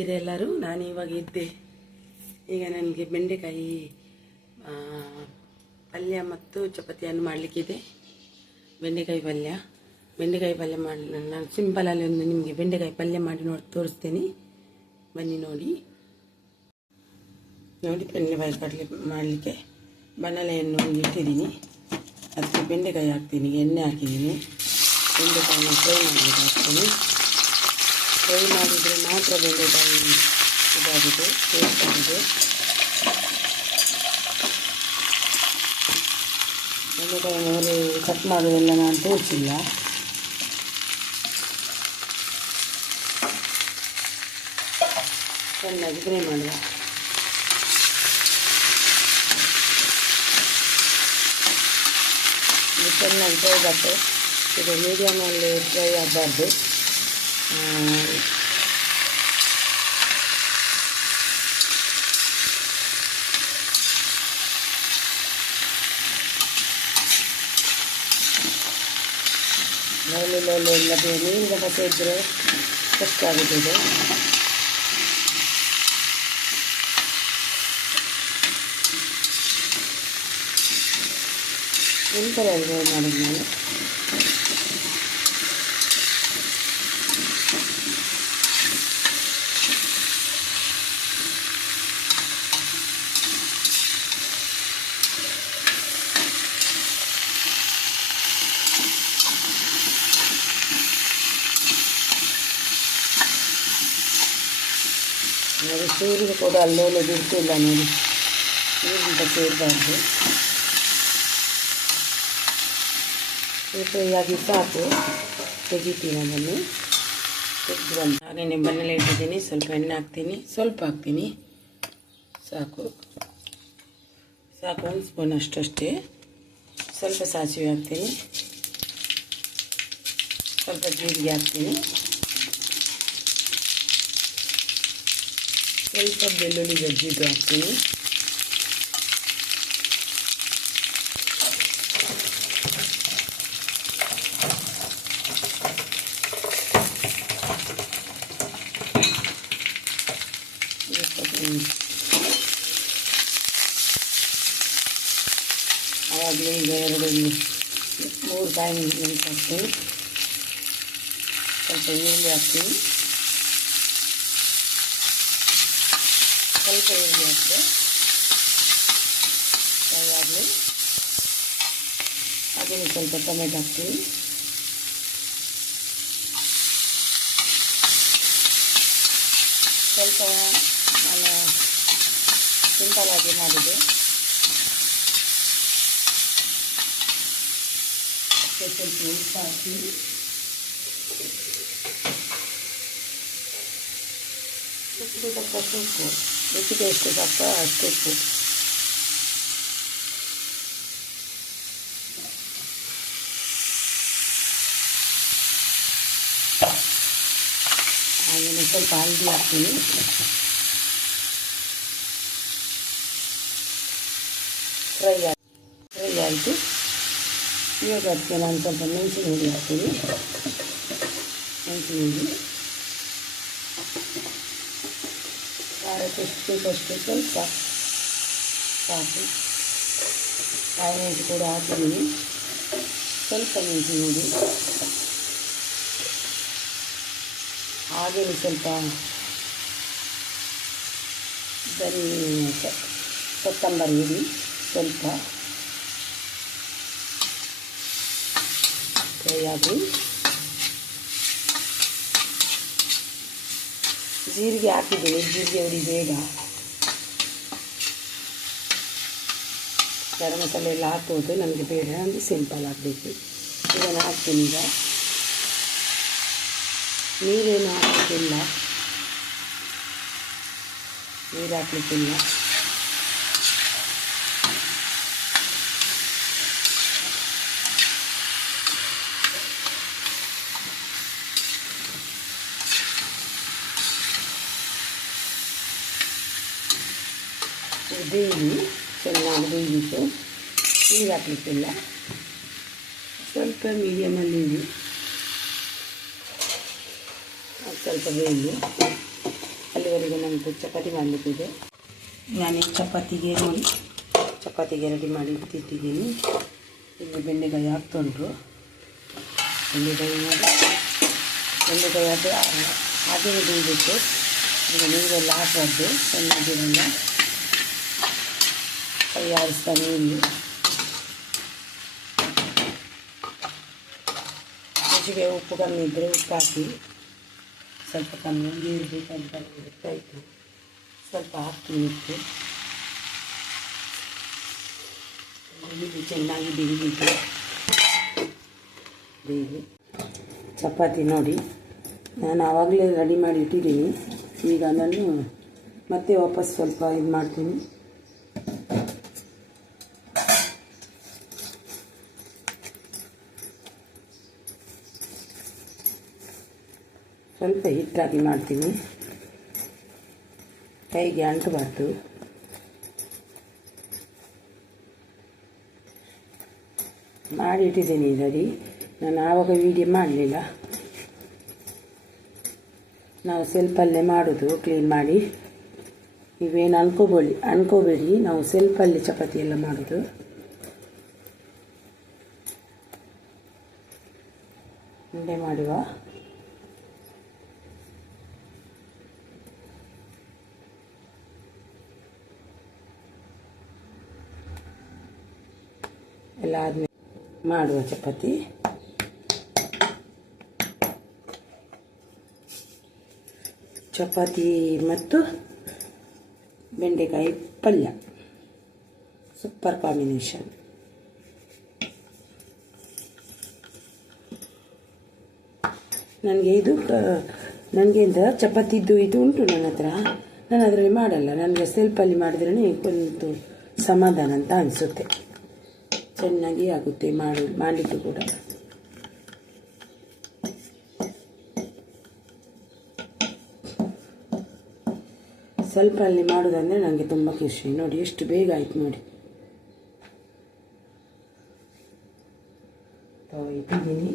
ಹೇಗಿದ್ದೀರಾ ಎಲ್ಲರೂ? ನಾನು ಇವಾಗ ಇದ್ದೆ. ಈಗ ನನಗೆ ಬೆಂಡೆಕಾಯಿ ಪಲ್ಯ ಮತ್ತು ಚಪಾತಿಯನ್ನು ಮಾಡಲಿಕ್ಕಿದೆ. ಬೆಂಡೆಕಾಯಿ ಪಲ್ಯ. ಬೆಂಡೆಕಾಯಿ ಪಲ್ಯ ಮಾಡಿ ನಾನು ಸಿಂಪಲಲ್ಲಿ ಒಂದು ನಿಮಗೆ ಬೆಂಡೆಕಾಯಿ ಪಲ್ಯ ಮಾಡಿ ನೋಡಿ ತೋರಿಸ್ತೇನೆ. ಬನ್ನಿ ನೋಡಿ. ನೋಡಿ ಬೆಂಡೆಕಾಯಿ ಕಡಲೆ ಮಾಡಲಿಕ್ಕೆ ಬಣ್ಣಲೆಯನ್ನು ಇಟ್ಟಿದ್ದೀನಿ. ಅದಕ್ಕೆ ಬೆಂಡೆಕಾಯಿ ಹಾಕ್ತೀನಿ, ಎಣ್ಣೆ ಹಾಕಿದ್ದೀನಿ. ಬೆಂಡೆಕಾಯಿ ಫ್ರೈ ಮಾಡಲಿಕ್ಕೆ ಹಾಕ್ತೀನಿ. ಫ್ರೈ ಮಾಡಿದರೆ ಮಾತ್ರ ಬೆಂಡೆಕಾಯಿ ಇದಾಗಿದೆ ಟೇಸ್ಟ್ ಆಗಿದೆ. ಬೆಂಡೆಕಾಯಿ ಅವರು ಕಟ್ ಮಾಡೋದೆಲ್ಲ ನಾನು ತೋರಿಸಿಲ್ಲ. ಚೆನ್ನಾಗಿ ಫ್ರೈ ಮಾಡುವ. ಚೆನ್ನಾಗಿ ಫ್ರೈ ಬಟ್ಟೆ ಇದು ಮೀಡಿಯಮಲ್ಲಿ ಫ್ರೈ ಆಗಬಾರ್ದು. ಲೋಲಿ ಎಲ್ಲ ನೀರಿನ ಬಟ್ಟೆ ಇದ್ದರೆ ಕಷ್ಟ ಆಗುತ್ತದೆ ಎಂಥರಲ್ಲಿ ಫ್ರೈ ಮಾಡಿದ್ದು ನಾನು ಸೂರ್ಯ ಕೂಡ ಅಲ್ಲೋಲೆ ಬಿಡ್ತಿಲ್ಲ ನೋಡಿ ನೀರಿಂದ ಸೇರಬಾರ್ದು. ಫ್ರೈಯಾಗಿ ಸಾಕು. ತೆಗಿತೀನಿ ಅದನ್ನು. ತೆಗೆದು ಬಂದು ಹಾಗೆ ಬನ್ನೆಲ್ಲ ಇಟ್ಟಿದ್ದೀನಿ. ಸ್ವಲ್ಪ ಎಣ್ಣೆ ಹಾಕ್ತೀನಿ. ಸ್ವಲ್ಪ ಹಾಕ್ತೀನಿ. ಸಾಕು. ಸಾಕು ಒಂದು ಸ್ಪೂನ್ ಅಷ್ಟಷ್ಟೇ. ಸ್ವಲ್ಪ ಸಾಸಿವೆ ಹಾಕ್ತೀನಿ. ಸ್ವಲ್ಪ ಜೀರಿಗೆ ಹಾಕ್ತೀನಿ. ಸ್ವಲ್ಪ ಬೆಳ್ಳುಳ್ಳಿ ಗಜ್ಜಿದ್ದು ಹಾಕ್ತೀನಿ ಇದು ಸ್ವಲ್ಪ ಆವಾಗಲೇ ಈಗ ಎರಡು ಮೂರು ಕಾಯಿ ಮೆಣಸು ಹಾಕ್ತೀನಿ ಸ್ವಲ್ಪ ಈರುಳ್ಳಿ ಹಾಕ್ತೀನಿ ಸ್ವಲ್ಪ ಈರುಳ್ಳಿ ಹಾಕಿದೆ ಫ್ರೈ ಆಗಲಿ ಹಾಗೆಯೇ ಸ್ವಲ್ಪ ಟೊಮೆಟೊ ಹಾಕ್ತೀನಿ ಸ್ವಲ್ಪ ನಾನು ಸಿಂಪಲಾಗಿ ಮಾಡಿದೆ ಸ್ವಲ್ಪ ಉಪ್ಪು ಹಾಕ್ತೀನಿ ಉಪ್ಪು ತಕ್ಕಷ್ಟು ಉಪ್ಪು ರುಚಿಗೆ ಎಷ್ಟು ತಕ್ಕ ಅಷ್ಟು ಉಪ್ಪು ಹಾಗೆಯೇ ಸ್ವಲ್ಪ ಹಳದಿ ಹಾಕ್ತೀನಿ ಫ್ರೈ ಆಗಿ ಫ್ರೈ ಆಯಿತು ಇವಾಗ ಅದಕ್ಕೆ ನಾನು ಸ್ವಲ್ಪ ಮೆಣಸಿನ ಹುಡಿ ಹಾಕ್ತೀನಿ ಮೆಣಸಿನ ಹುಡಿ ಖಾರಕ್ಕೆ ಎಷ್ಟು ಬೇಕಷ್ಟು ಸ್ವಲ್ಪ ಸಾಕು ಕಾಯಿ ಮೆಣಸು ಕೂಡ ಹಾಕಿದ್ದೀನಿ ಸ್ವಲ್ಪ ಮೆಣಸಿನ ಹುಡಿ ಹಾಗೆಯೇ ಸ್ವಲ್ಪ ಬರೀ ಕೊತ್ತಂಬರಿ ಹುಡಿ ಸ್ವಲ್ಪ ಫ್ರೈ ಆಗಿ ಜೀರಿಗೆ ಹಾಕಿದ್ದೀನಿ, ಜೀರಿಗೆ ಹುಡಿ ಬೇಗ. ಗರಂ ಮಸಾಲೆ ಎಲ್ಲ ಹಾಕೋದು ನಮಗೆ ಬೇಡ ಅಂದರೆ ಸಿಂಪಲ್ ಆಗಬೇಕು. ಇದನ್ನು ಹಾಕ್ತೀನಿ ಈಗ. ನೀರೇನು ಹಾಕಲಿಕ್ಕಿಲ್ಲ. ನೀರು ಹಾಕ್ಲಿಕ್ಕಿಲ್ಲ. ಬೇಯಿ ಚೆನ್ನಾಗಿ ಬೇಯಿತು ನೀರು ಹಾಕ್ಲಿಕ್ಕಿಲ್ಲ. ಸ್ವಲ್ಪ ಮೀಡಿಯಮಲ್ಲಿ ಇಡಿ ಸ್ವಲ್ಪ ಬೇಯಿ ಅಲ್ಲಿವರೆಗೆ ನಮ್ಮದು ಚಪಾತಿ ಮಾಡಲಿಕ್ಕಿದೆ. ನಾನು ಚಪಾತಿಗೆ ಚಪಾತಿಗೆ ರೆಡಿ ಮಾಡಿ ಇಟ್ಟಿದ್ದೀನಿ ಇಲ್ಲಿ ಬೆಂಡೆಕಾಯಿ ಹಾಕ್ತೊಂಡ್ರು. ಬೆಂಡೆಕಾಯಿ ಬೆಂಡೆಕಾಯಿ ಅದು ಹಾಗೆ ಬೇಯಬೇಕು ಈಗ ನೀರೆಲ್ಲ ಹಾಕಬಾರ್ದು. ಚೆನ್ನಾಗಿರಲ್ಲ ಕೈ ಇಲ್ಲಿ ರುಚಿಗೆ ಉಪ್ಪು ಕಮ್ಮಿ ಇದ್ದರೆ ಉಪ್ಪು ಹಾಕಿ ಸ್ವಲ್ಪ ಕಮ್ಮಿ, ನೀರು ಬೇಕಂತ ಗೊತ್ತಾಯಿತು ಸ್ವಲ್ಪ ಹಾಕ್ತೀನಿ ಉಪ್ಪು. ಇದು ಚೆನ್ನಾಗಿ ಬೇಯಬೇಕು. ಬೇಯಲಿ ಚಪಾತಿ ನೋಡಿ. ನಾನು ಆವಾಗಲೇ ರೆಡಿ ಮಾಡಿ ಇಟ್ಟಿದ್ದೀನಿ. ಈಗ ನಾನು ಮತ್ತೆ ವಾಪಸ್ ಸ್ವಲ್ಪ ಇದು ಮಾಡ್ತೀನಿ ಸ್ವಲ್ಪ ಹಿಟ್ಟಾಗಿ ಮಾಡ್ತೀನಿ ಕೈಗೆ ಅಂಟಬಾರ್ದು ಮಾಡಿ ಇಟ್ಟಿದ್ದೀನಿ ರೆಡಿ ನಾನು ಆವಾಗ ವೀಡಿಯೋ ಮಾಡಲಿಲ್ಲ. ನಾವು ಸೆಲ್ಫಲ್ಲೇ ಮಾಡೋದು ಕ್ಲೀನ್ ಮಾಡಿ. ನೀವೇನು ಅನ್ಕೋಬೇಡಿ ಅನ್ಕೋಬೇಡಿ. ನಾವು ಸೆಲ್ಫಲ್ಲಿ ಚಪಾತಿ ಎಲ್ಲ ಮಾಡೋದು. ಉಂಡೆ ಮಾಡುವ. ಎಲ್ಲ ಆದಮೇಲೆ ಮಾಡುವ ಚಪಾತಿ. ಚಪಾತಿ ಮತ್ತು ಬೆಂಡೆಕಾಯಿ ಪಲ್ಯ. ಸೂಪರ್ ಕಾಂಬಿನೇಷನ್ ನನಗೆ ಇದು ನನಗೆ ಚಪಾತಿದ್ದು ಇದು ಉಂಟು ನನ್ನ ಹತ್ರ. ನಾನು ಅದರಲ್ಲಿ ಮಾಡಲ್ಲ. ನನಗೆ ಸೆಲ್ಫಲ್ಲಿ ಮಾಡಿದ್ರೇ ಒಂದು ಸಮಾಧಾನ ಅಂತ ಅನಿಸುತ್ತೆ. ಚೆನ್ನಾಗಿ ಆಗುತ್ತೆ ಮಾಡಿ ಮಾಡಲಿಕ್ಕೆ ಕೂಡ. ಸ್ವಲ್ಪ ಅಲ್ಲಿ ಮಾಡೋದಂದರೆ ನನಗೆ ತುಂಬ ಖುಷಿ. ನೋಡಿ, ಎಷ್ಟು ಬೇಗ ಆಯ್ತು ನೋಡಿ. ಇಟ್ಟಿದ್ದೀನಿ.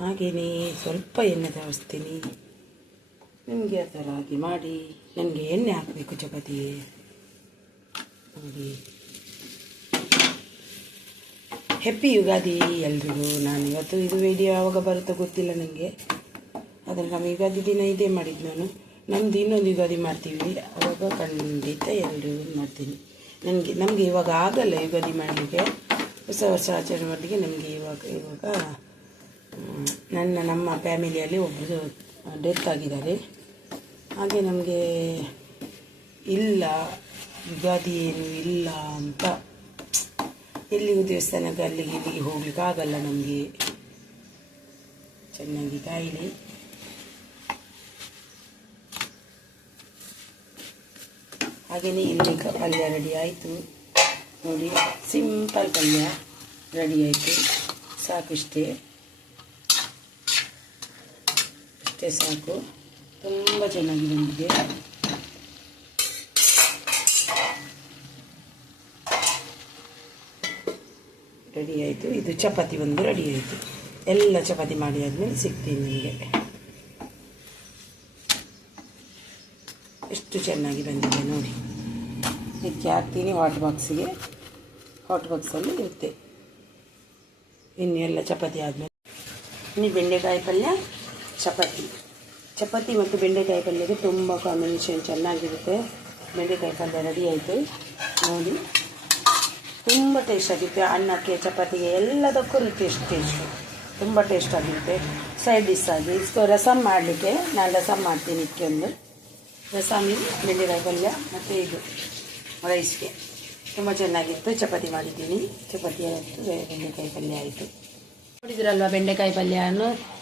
ಹಾಗೆಯೇ ಸ್ವಲ್ಪ ಎಣ್ಣೆ ತರಿಸ್ತೀನಿ. ನಿಮಗೆ ಆ ಥರ ಆಗಿ ಮಾಡಿ ನನಗೆ ಎಣ್ಣೆ ಹಾಕಬೇಕು ಚಪಾತಿಗೆ. ನೋಡಿ. ಹೆಪ್ಪಿ ಯುಗಾದಿ ಎಲ್ರಿಗೂ. ನಾನು ಇವತ್ತು ಇದು ವಿಡಿಯೋ ಯಾವಾಗ ಬರುತ್ತೋ ಗೊತ್ತಿಲ್ಲ ನನಗೆ ಆದರೆ ನಮ್ಮ ಯುಗಾದಿ ದಿನ ಇದೇ ಮಾಡಿದ್ದು ನಾನು. ನಮ್ದು ಇನ್ನೊಂದು ಯುಗಾದಿ ಮಾಡ್ತೀವಿ. ಅವಾಗ ಖಂಡಿತ ಎಲ್ರಿಗೂ ಮಾಡ್ತೀನಿ. ನನಗೆ, ನಮಗೆ ಇವಾಗ ಆಗಲ್ಲ ಯುಗಾದಿ ಮಾಡಲಿಕ್ಕೆ. ಹೊಸ ವರ್ಷ ಆಚರಣೆ ಮಾಡಲಿಕ್ಕೆ ನಮಗೆ ಇವಾಗ ಇವಾಗ ನನ್ನ, ನಮ್ಮ ಫ್ಯಾಮಿಲಿಯಲ್ಲಿ ಒಬ್ಬರು ಡೆತ್ ಆಗಿದ್ದಾರೆ. ಹಾಗೆ ನಮಗೆ ಇಲ್ಲ, ಯುಗಾದಿ ಏನು ಇಲ್ಲ ಅಂತ. ಎಲ್ಲಿಗೂ ದೇವಸ್ಥಾನಕ್ಕೆ ಅಲ್ಲಿಗೆ ಇಲ್ಲಿಗೆ ಹೋಗ್ಲಿಕ್ಕೆ ಆಗಲ್ಲ ನಮಗೆ. ಚೆನ್ನಾಗಿ ಕಾಯಿಲೆ. ಹಾಗೆಯೇ ಇಲ್ಲಿ ಪಲ್ಯ ರೆಡಿ ಆಯಿತು. ನೋಡಿ ಸಿಂಪಲ್ ಪಲ್ಯ ರೆಡಿ ಆಯಿತು. ಇಷ್ಟೇ. ಇಷ್ಟೇ ಸಾಕು. ತುಂಬ ಚೆನ್ನಾಗಿ ಬಂದಿದೆ ರೆಡಿ ಆಯಿತು. ಇದು ಚಪಾತಿ ಒಂದು ರೆಡಿ ಆಯಿತು. ಎಲ್ಲ ಚಪಾತಿ ಮಾಡಿ ಆದಮೇಲೆ ಸಿಗ್ತೀನಿ ನಿಮಗೆ. ಎಷ್ಟು ಚೆನ್ನಾಗಿ ಬಂದಿದೆ ನೋಡಿ. ಇದಕ್ಕೆ ಹಾಕ್ತೀನಿ ಹಾಟ್ ಬಾಕ್ಸಿಗೆ ಹಾಟ್ ಬಾಕ್ಸಲ್ಲಿ ಇರುತ್ತೆ. ಇನ್ನು ಎಲ್ಲ ಚಪಾತಿ ಆದಮೇಲೆ. ಇನ್ನು ಬೆಂಡೆಕಾಯಿ ಪಲ್ಯ, ಚಪಾತಿ. ಚಪಾತಿ ಮತ್ತು ಬೆಂಡೆಕಾಯಿ ಪಲ್ಯಗೆ ತುಂಬ ಕಾಂಬಿನೇಷನ್ ಚೆನ್ನಾಗಿರುತ್ತೆ. ಬೆಂಡೆಕಾಯಿ ಪಲ್ಯ ರೆಡಿ ಆಯಿತು. ನೋಡಿ. ತುಂಬ ಟೇಸ್ಟ್ ಆಗಿರುತ್ತೆ. ಅನ್ನಕ್ಕೆ, ಚಪಾತಿಗೆ ಎಲ್ಲದಕ್ಕೂ ಟೇಸ್ಟ್ ಟೇಸ್ಟು ತುಂಬ ಟೇಸ್ಟ್ ಆಗಿರುತ್ತೆ. ಸೈಡ್ ಡಿಶ್ ಆಗಿ. ಇಷ್ಟು ರಸಮ್ ಮಾಡಲಿಕ್ಕೆ ನಾನು ರಸಮ್ ಮಾಡ್ತೀನಿ ಇದಕ್ಕೊಂದು ರಸಮಿ ಬೆಂಡೆಕಾಯಿ ಪಲ್ಯ ಮತ್ತು ಇದು ರೈಸ್ಗೆ ತುಂಬ ಚೆನ್ನಾಗಿತ್ತು. ಚಪಾತಿ ಮಾಡಿದ್ದೀನಿ. ಚಪಾತಿ ಆಯಿತು. ಬೆಂಡೆಕಾಯಿ ಪಲ್ಯ ಆಯಿತು. ನೋಡಿದ್ರಲ್ವ ಬೆಂಡೆಕಾಯಿ ಪಲ್ಯವನ್ನು ಬೆ-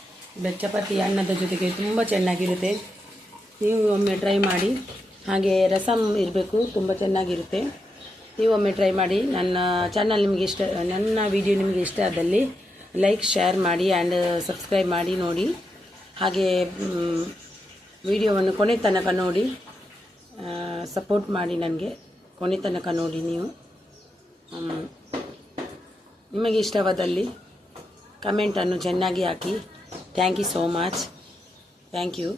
ಚಪಾತಿ, ಅನ್ನದ ಜೊತೆಗೆ ತುಂಬ ಚೆನ್ನಾಗಿರುತ್ತೆ. ನೀವು ಒಮ್ಮೆ ಟ್ರೈ ಮಾಡಿ. ಹಾಗೆ ರಸಮ್ ಇರಬೇಕು, ತುಂಬ ಚೆನ್ನಾಗಿರುತ್ತೆ. ನೀವು ಒಮ್ಮೆ ಟ್ರೈ ಮಾಡಿ. ನನ್ನ ಚಾನಲ್ ನಿಮಗೆ ಇಷ್ಟ, ನನ್ನ ವಿಡಿಯೋ ನಿಮಗೆ ಇಷ್ಟ ಆದಲ್ಲಿ ಲೈಕ್ ಶೇರ್ ಮಾಡಿ ಆ್ಯಂಡ್ ಸಬ್ಸ್ಕ್ರೈಬ್ ಮಾಡಿ ನೋಡಿ. ಹಾಗೆ ವಿಡಿಯೋವನ್ನು ಕೊನೆ ತನಕ ನೋಡಿ. ಸಪೋರ್ಟ್ ಮಾಡಿ ನನಗೆ. ಕೊನೆ ತನಕ ನೋಡಿ ನೀವು. ನಿಮಗೆ ಇಷ್ಟವಾದಲ್ಲಿ ಕಮೆಂಟನ್ನು ಚೆನ್ನಾಗಿ ಹಾಕಿ. Thank you so much thank you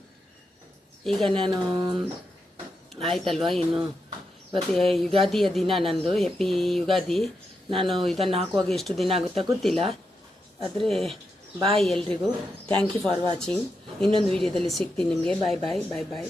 ಈಗ ನಾನು, ಆಯ್ತಲ್ವಾ ಇನ್ನು? ಇವತ್ತು ಯುಗಾದಿಯ ದಿನ ನಂದು ಹೆಪ್ಪಿ ಯುಗಾದಿ. ನಾನು ಇದನ್ನು ಹಾಕುವಾಗ ಎಷ್ಟು ದಿನ ಆಗುತ್ತಾ ಗೊತ್ತಿಲ್ಲ. ಆದರೆ ಬಾಯ್ ಎಲ್ರಿಗೂ. ಥ್ಯಾಂಕ್ ಯು ಫಾರ್ ವಾಚಿಂಗ್ ಇನ್ನೊಂದು ವಿಡಿಯೋದಲ್ಲಿ ಸಿಗ್ತೀನಿ ನಿಮಗೆ. ಬಾಯ್ ಬಾಯ್ ಬಾಯ್ ಬಾಯ್